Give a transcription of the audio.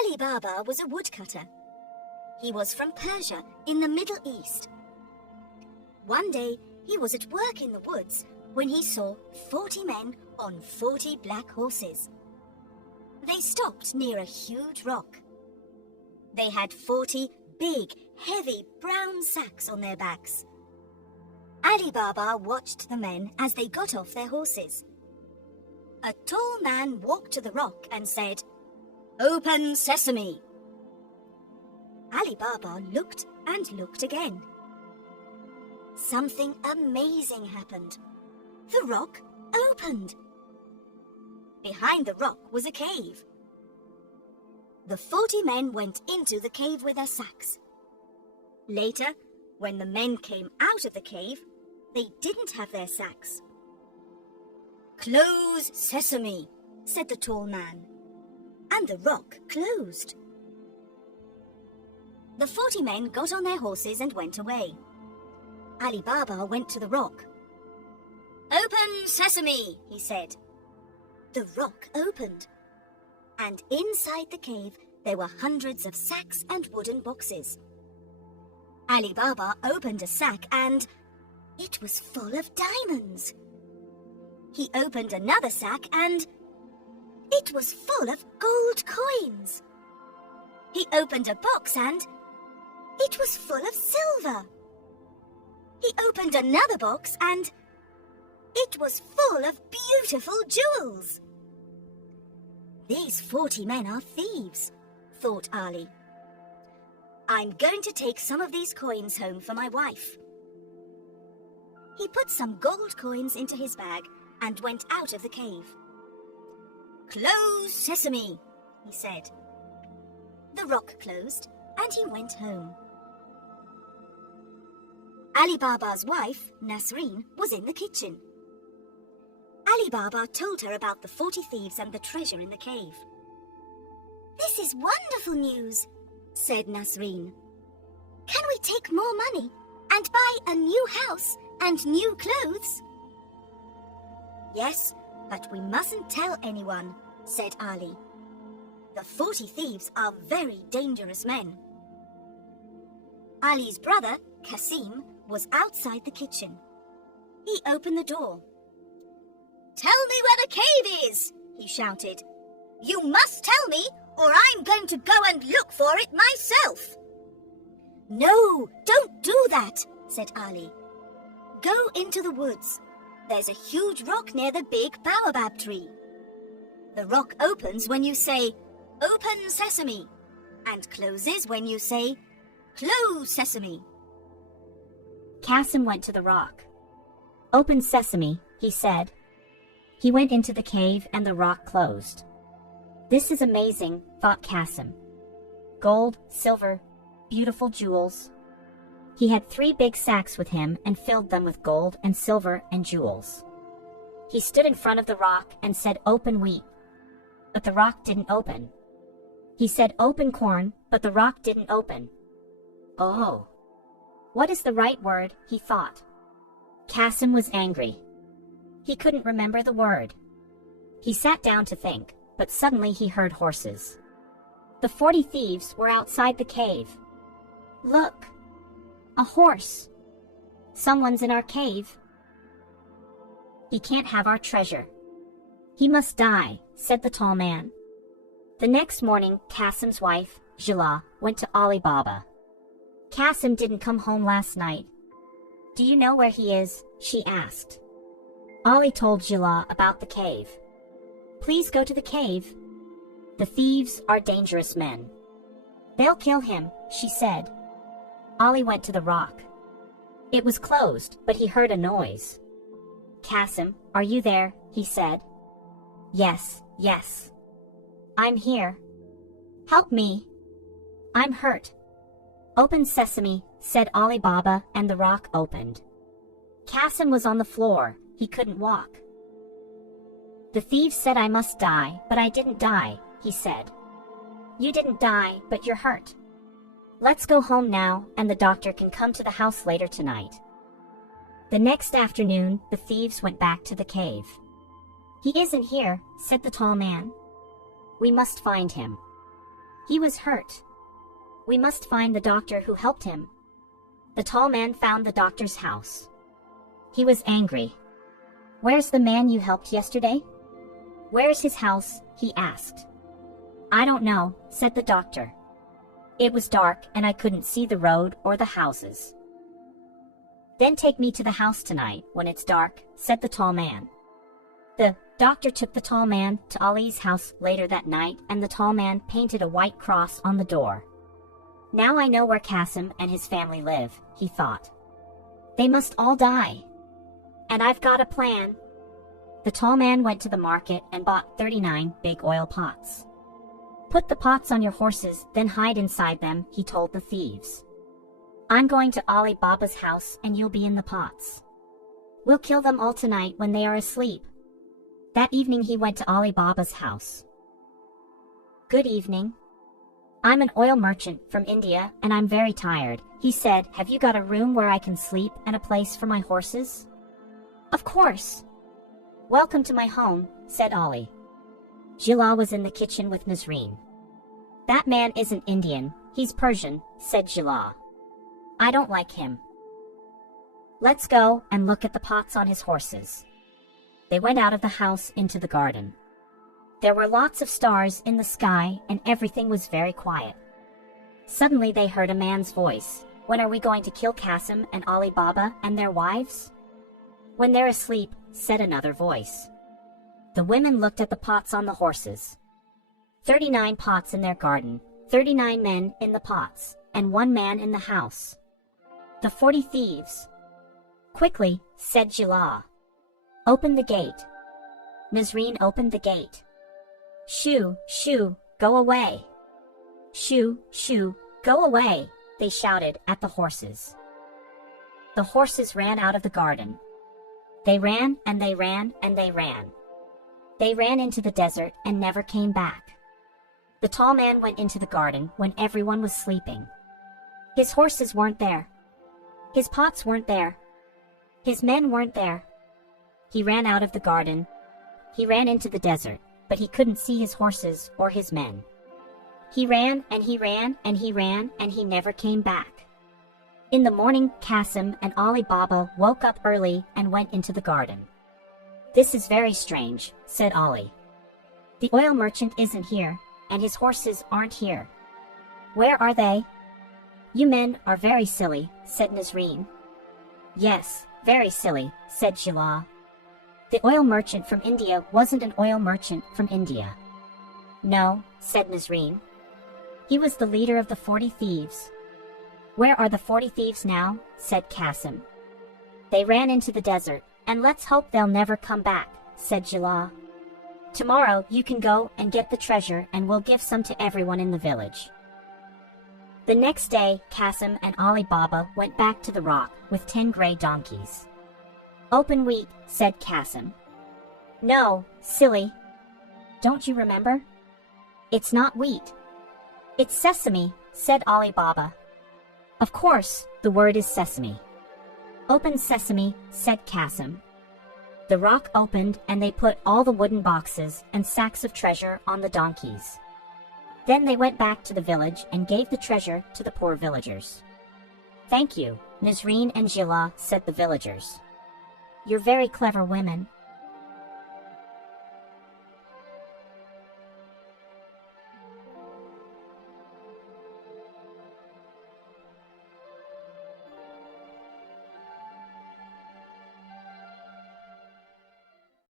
Ali Baba was a woodcutter. He was from Persia in the Middle East. One day, he was at work in the woods when he saw 40 men on 40 black horses. They stopped near a huge rock. They had 40 big, heavy brown sacks on their backs. Ali Baba watched the men as they got off their horses. A tall man walked to the rock and said, "Open sesame!" Ali Baba looked and looked again. Something amazing happened. The rock opened. Behind the rock was a cave. The 40 men went into the cave with their sacks. Later, when the men came out of the cave, they didn't have their sacks. "Close sesame," said the tall man, and the rock closed. The 40 men got on their horses and went away. Ali Baba went to the rock. "Open sesame," he said. The rock opened, and inside the cave there were hundreds of sacks and wooden boxes. Ali Baba opened a sack and it was full of diamonds. He opened another sack and it was full of gold coins. He opened a box and it was full of silver. He opened another box and it was full of beautiful jewels. These 40 men are thieves, thought Ali. I'm going to take some of these coins home for my wife. He put some gold coins into his bag and went out of the cave. "Close sesame," he said. The rock closed and he went home. Ali Baba's wife, Nasreen, was in the kitchen. Ali Baba told her about the 40 thieves and the treasure in the cave. "This is wonderful news," said Nasreen. "Can we take more money and buy a new house and new clothes?" "Yes, but we mustn't tell anyone," said Ali. "The 40 thieves are very dangerous men." Ali's brother, Kasim, was outside the kitchen. He opened the door. "Tell me where the cave is," he shouted. "You must tell me, or I'm going to go and look for it myself." "No, don't do that," said Ali. "Go into the woods. There's a huge rock near the big baobab tree. The rock opens when you say, 'Open sesame,' and closes when you say, 'Close sesame.'" Kasim went to the rock. "Open sesame," he said. He went into the cave and the rock closed. "This is amazing," thought Kasim. "Gold, silver, beautiful jewels." He had 3 big sacks with him and filled them with gold and silver and jewels. He stood in front of the rock and said, "Open wheat." But the rock didn't open. He said, "Open corn," but the rock didn't open. Oh, what is the right word, he thought. Kasim was angry. He couldn't remember the word. He sat down to think, but suddenly he heard horses. The 40 thieves were outside the cave. "Look, a horse. Someone's in our cave. He can't have our treasure. He must die," said the tall man. The next morning, Kasim's wife, Jila, went to Ali Baba. "Kasim didn't come home last night. Do you know where he is?" she asked. Ali told Jila about the cave. "Please go to the cave. The thieves are dangerous men. They'll kill him," she said. Ali went to the rock. It was closed, but he heard a noise. "Kasim, are you there?" he said. Yes. "I'm here. Help me. I'm hurt." "Open sesame," said Ali Baba, and the rock opened. Kasim was on the floor. He couldn't walk. "The thieves said I must die, but I didn't die," he said. "You didn't die, but you're hurt. Let's go home now, and the doctor can come to the house later tonight." The next afternoon, the thieves went back to the cave. "He isn't here," said the tall man. "We must find him. He was hurt. We must find the doctor who helped him. The tall man found the doctor's house. He was angry. Where's the man you helped yesterday? Where's his house? He asked. I don't know, said the doctor. It was dark and I couldn't see the road or the houses. Then take me to the house tonight when it's dark, said the tall man. The doctor took the tall man to Ali's house later that night, and the tall man painted a white cross on the door. Now I know where Qasim and his family live, he thought. They must all die. And I've got a plan. The tall man went to the market and bought 39 big oil pots. Put the pots on your horses, then hide inside them, he told the thieves. I'm going to Ali Baba's house and you'll be in the pots. We'll kill them all tonight when they are asleep. That evening he went to Ali Baba's house. Good evening. I'm an oil merchant from India and I'm very tired, he said. Have you got a room where I can sleep and a place for my horses? Of course. Welcome to my home, said Ali. Jila was in the kitchen with Nazreen. That man isn't Indian, he's Persian, said Jila. I don't like him. Let's go and look at the pots on his horses. They went out of the house into the garden. There were lots of stars in the sky and everything was very quiet. Suddenly they heard a man's voice. When are we going to kill Qasim and Ali Baba and their wives? When they're asleep, said another voice. The women looked at the pots on the horses. 39 pots in their garden, 39 men in the pots, and 1 man in the house. The 40 thieves. Quickly, said Jila. Open the gate. Nazreen opened the gate. Shoo, shoo, go away. Shoo, shoo, go away, they shouted at the horses. The horses ran out of the garden. They ran and they ran and they ran. They ran into the desert and never came back. The tall man went into the garden when everyone was sleeping. His horses weren't there. His pots weren't there. His men weren't there. He ran out of the garden. He ran into the desert, but he couldn't see his horses or his men. He ran and he ran and he ran and he never came back. In the morning, Qasim and Ali Baba woke up early and went into the garden. This is very strange, said Ali. The oil merchant isn't here, and his horses aren't here. Where are they? You men are very silly, said Nazreen. Yes, very silly, said Jila. The oil merchant from India wasn't an oil merchant from India. No, said Nazreen. He was the leader of the 40 thieves. Where are the 40 thieves now? Said Qasim. They ran into the desert, and let's hope they'll never come back, said Jila. Tomorrow you can go and get the treasure and we'll give some to everyone in the village. The next day, Qasim and Ali Baba went back to the rock with 10 gray donkeys. Open wheat, said Qasim. No, silly. Don't you remember? It's not wheat. It's sesame, said Ali Baba. Of course, the word is sesame. Open sesame, said Qasim. The rock opened and they put all the wooden boxes and sacks of treasure on the donkeys. Then they went back to the village and gave the treasure to the poor villagers. Thank you, Nazreen and Jila, said the villagers. You're very clever women.